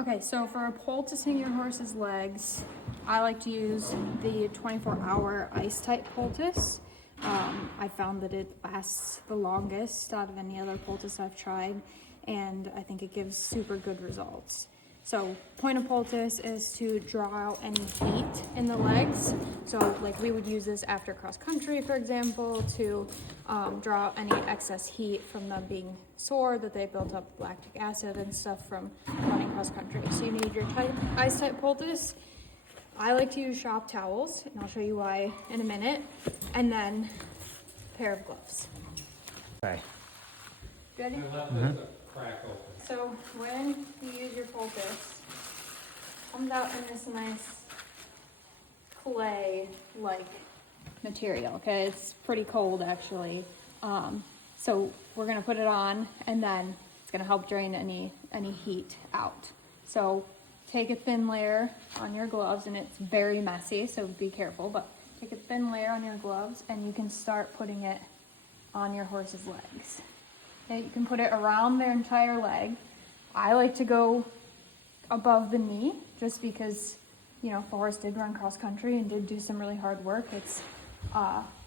Okay, so for poulticing your horse's legs, I like to use the 24-hour ICETIGHT Poultice. I found that it lasts the longest out of any other poultice I've tried, and I think it gives super good results. So point of poultice is to draw out any heat in the legs. So like we would use this after cross country, for example, to draw out any excess heat from them being sore that they built up lactic acid and stuff from running cross country. So you need your ICETIGHT Poultice. I like to use shop towels, and I'll show you why in a minute, and then a pair of gloves. Okay. Ready? I left the crack open. So when you use your poultice, it comes out in this nice clay-like material, okay? It's pretty cold, actually. So we're gonna put it on, and then it's gonna help drain any heat out. So take a thin layer on your gloves, and it's very messy, so be careful, but take a thin layer on your gloves, and you can start putting it on your horse's legs. Okay, you can put it around their entire leg. I like to go above the knee, just because, you know, if the horse did run cross country and did do some really hard work, it's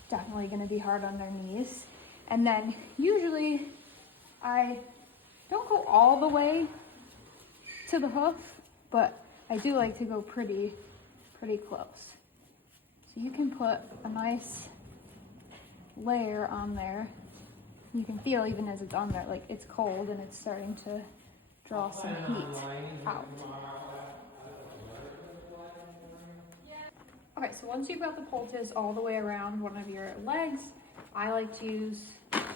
definitely gonna be hard on their knees. And then usually I don't go all the way to the hoof, but I do like to go pretty close. So you can put a nice layer on there. You can feel even as it's on there, like it's cold and it's starting to draw some heat out. Okay, so once you've got the poultice all the way around one of your legs, I like to use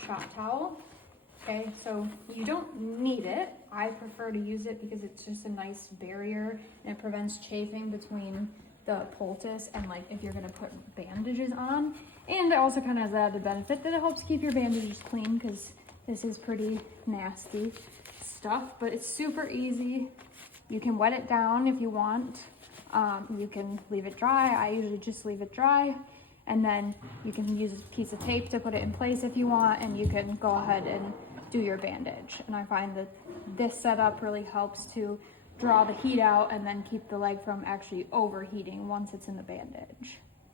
shop towel. Okay, so you don't need it. I prefer to use it because it's just a nice barrier and it prevents chafing between the poultice and like if you're gonna put bandages on. And it also kind of has the added benefit that it helps keep your bandages clean, because this is pretty nasty stuff, but it's super easy. You can wet it down if you want. You can leave it dry. I usually just leave it dry. And then you can use a piece of tape to put it in place if you want, and you can go ahead and do your bandage. And I find that this setup really helps to draw the heat out and then keep the leg from actually overheating once it's in the bandage.